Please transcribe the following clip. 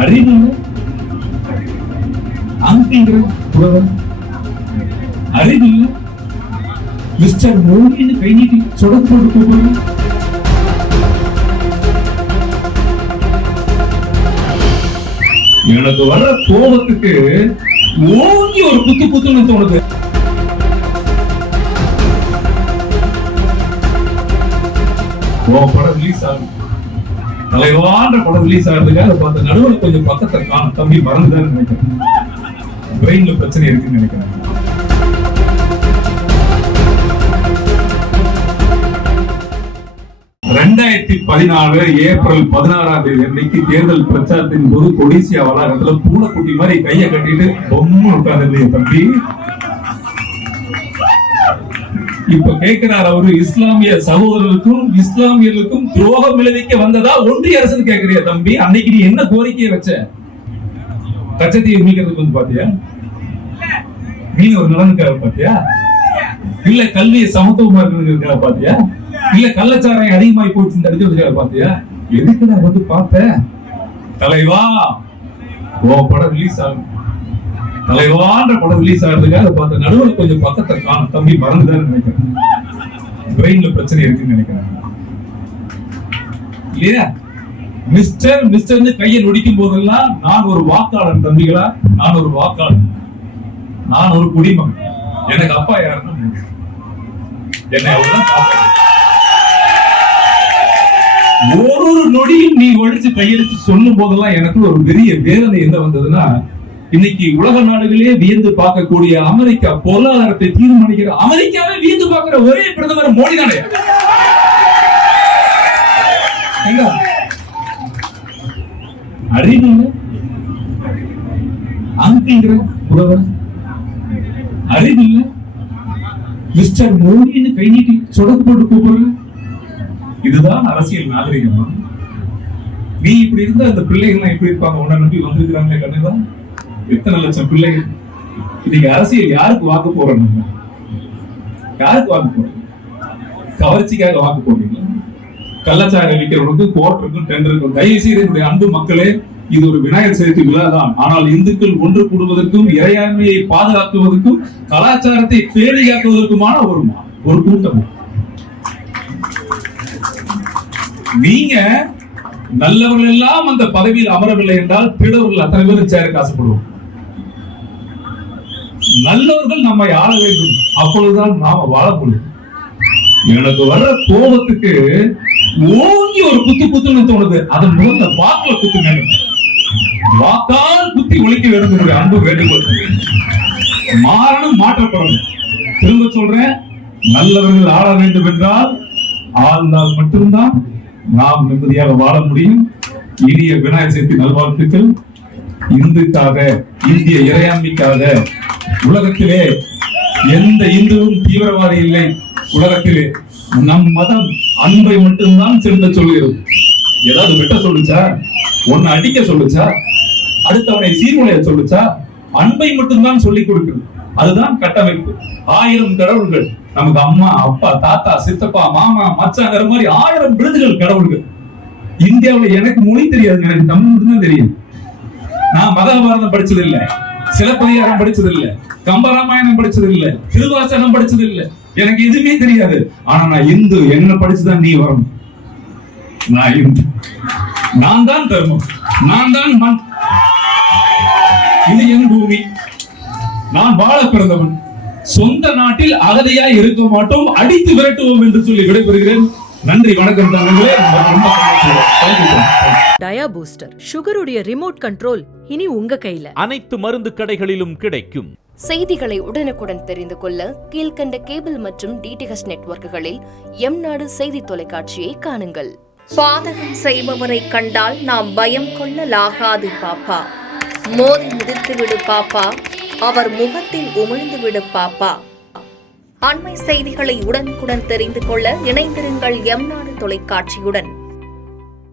அறிவு அங்கிற புலவர், அறிவு மிஸ்டர் மோடின்னு கை நீட்டி சொடப்போடு கூப்பிடுறோம். எனக்கு வர்ற கோபத்துக்கு ஓங்கி ஒரு குத்துன்னு தோணுது. படம் ரிலீஸ் ஆகும், தலைவான்ற படம் ரிலீஸ் ஆகிறதுக்காக பார்த்த நடுவில் கொஞ்சம் பக்கத்தை காணும். தம்பி மறந்துதான் நினைக்கிறேன், பிரெயின்ல பிரச்சனை இருக்குன்னு நினைக்கிறேன். ஏப்ரல் 16 அன்னைக்கு தேர்தல் பிரச்சாரத்தின் போது கொடிசியா வளாகத்துல பூனைக்குட்டி மாதிரி கையை கட்டிட்டு பொம்மை உட்கார்ந்து தம்பி இப்ப கேட்கிறார், அவரு இஸ்லாமிய சகோதரர்களுக்கும் இஸ்லாமியர்களுக்கும் துரோகம் விளைவிக்க வந்ததா ஒன்றிய அரசு கேட்கிறியா தம்பி? அன்னைக்கு நீ என்ன கோரிக்கையை வச்ச? கச்சத்தீவை மீட்கிறதுக்கு வந்து பாத்தியா? மீன் ஒரு நலனுக்காக பாத்தியா? இல்ல கல்வியை சமத்துவமா இருக்கிறதுக்காக பாத்தியா? இல்ல கள்ளச்சாராயம் அதிகமாகி போச்சு தடுக்கிறதுக்காக பாத்தியா? எதுக்கு நான் வந்து பார்த்த? தலைவா உன் படம் ரிலீஸ் ஆகும், தலைவான்ற படம் ரிலீஸ் ஆகிறதுக்காக பார்த்த நடுவில் கொஞ்சம் பக்கத்தை காணும். தம்பி மறந்துதான் நினைக்கிறேன், பிரெயின்ல பிரச்சனை இருக்குன்னு நினைக்கிறேன். இல்லையா? மிஸ்டர் மிஸ்டர் கையை நொடிக்கும் போதெல்லாம் நான் ஒரு வாக்காளர் தம்பிகளா, நான் ஒரு வாக்காளர், நான் ஒரு குடிமகன். எனக்கு அப்பா யாருன்னு என்னை அவர்தான் பார்ப்பேன். ஒரு நொடியும் நீ ஒழிச்சு கையெழுத்து சொல்லும் போதெல்லாம் எனக்கு ஒரு பெரிய வேதனை என்ன வந்ததுன்னா, இன்னைக்கு உலக நாடுகளே வியந்து பார்க்கக்கூடிய அமெரிக்கா பொருளாதாரத்தை தீர்மானிக்கிற அமெரிக்காவே வியந்து பார்க்கிற ஒரே பிரதமர் மோடி தானே. அறிவு அங்கிற புலவர், அறிவு மிஸ்டர் மோடின்னு கை நீட்டி சொடக்கு போட்டு கூப்பிடுற. இதுதான் அரசியல் நாகரிகமா? நீ இப்படி இருந்த அந்த பிள்ளைகள் எப்படி இருப்பாங்க? உன்னை நம்பி வந்திருக்கிறாங்க கண்ணா. எத்தனை லட்சம் பிள்ளைகள் இன்னைக்கு அரசியல் யாருக்கு வாக்கு போறோம்? யாருக்கு வாக்கு போறோம்? கவர்ச்சிக்காக வாக்கு போடுறீங்க? கள்ளச்சாரம் விற்கிறவனுக்கு கோர்ட் இருக்கும், டெண்டர் இருக்கும். தயவு செய்து என்னுடைய அன்பு மக்களே, இது ஒரு விநாயகர் சதுர்த்தி விழா தான். ஆனால் இந்துக்கள் ஒன்று கூடுவதற்கும் இறையாண்மையை பாதுகாக்குவதற்கும் கலாச்சாரத்தை பேணி காக்குவதற்குமான ஒரு கூட்டம். நீங்க நல்லவர்கள் எல்லாம் அந்த பதவியில் அமரவில்லை என்றால் பிறவர்கள் அத்தனை பேரும் சேருக்கு ஆசைப்படுவோம். நல்லவர்கள் நம்மை ஆள வேண்டும், அப்பொழுதுதான் நாம வாழ முடியும். எனக்கு வர்ற கோபத்துக்கு ஓங்கி ஒரு குத்துன்னு தோணுது. அதன் முகத்தை வாக்குல குத்துங்க, வாக்கால் குத்தி ஒழிக்க வேண்டும். அன்பு வேண்டுகோள், மாறணும், மாற்றப்படணும். திரும்ப சொல்றேன், நல்லவர்கள் ஆள வேண்டும் என்றால் ஆழ்ந்தால் மட்டும்தான் நாம் நிம்மதியாக வாழ முடியும். இனிய விநாயகர் சதுர்த்தி நல்வாழ்த்துக்கள். இந்துக்காக, இந்திய இறையாண்மைக்காக, உலகத்திலே எந்த இந்துவும் தீவிரவாதி இல்லை. உலகத்திலே நம் மதம் அன்பை மட்டும்தான் செலுத்த சொல்கிறது. ஏதாவது வெட்ட சொல்லுச்சா? ஒன்னு அடிக்க சொல்லுச்சா? அடுத்தவனை சீர்குலைய சொல்லுச்சா? அன்பை மட்டும்தான் சொல்லிக் கொடுக்கிறது. அதுதான் கட்டமைப்பு. 1000 கடவுள்கள் நமக்கு, அம்மா, அப்பா, தாத்தா, சித்தப்பா, மாமா, மச்சாங்கிற மாதிரி 1000 விருதுகள் கடவுள்கள். இந்தியாவில் எனக்கு மொழி தெரியாது, எனக்கு தமிழ் மட்டும்தான் தெரியும். நான் மகாபாரதம் படிச்சது இல்ல, சிலப்பதிகாரம் படிச்சது இல்ல, கம்பராமாயணம் படிச்சது இல்ல, திருவாசகம் படிச்சது இல்ல, எனக்கு எதுவுமே தெரியாது. ஆனா நான் இந்து, என்ன படிச்சுதான் நீ வரணும். நான் இந்து, நான் தான் தர்மம், நான் தான் மண், இது என் பூமி, நான் வாழ பிறந்தவன். சொந்த நாட்டில் அகதியா இருக்க மாட்டோம், அடித்து விரட்டுவோம் என்று சொல்லி விடைபெறுகிறேன். நன்றி, வணக்கம். டயா பூஸ்டர், சுகருடைய ரிமோட் கண்ட்ரோல் இனி உங்க கையில. அனைத்து மருந்து கடைகளிலும் கிடைக்கும். செய்திகளை உடனுக்குடன் தெரிந்து கொள்ள கீழ்கண்ட கேபிள் மற்றும் டிடிஹெச் நெட்வொர்க்குகளில் எம் நாடு செய்தி தொலைக்காட்சியை காணுங்கள். பாதகம் செய்பவரை கண்டால் நாம் பயம் கொள்ளலாகாது பாப்பா. மோதி மிதித்து விடு பாப்பா, அவர் முகத்தில் உமிழ்ந்து விடு பாப்பா. அண்மை செய்திகளை உடனுக்குடன் தெரிந்து கொள்ள இணைந்திருங்கள் எம் நாடு தொலைக்காட்சியுடன்.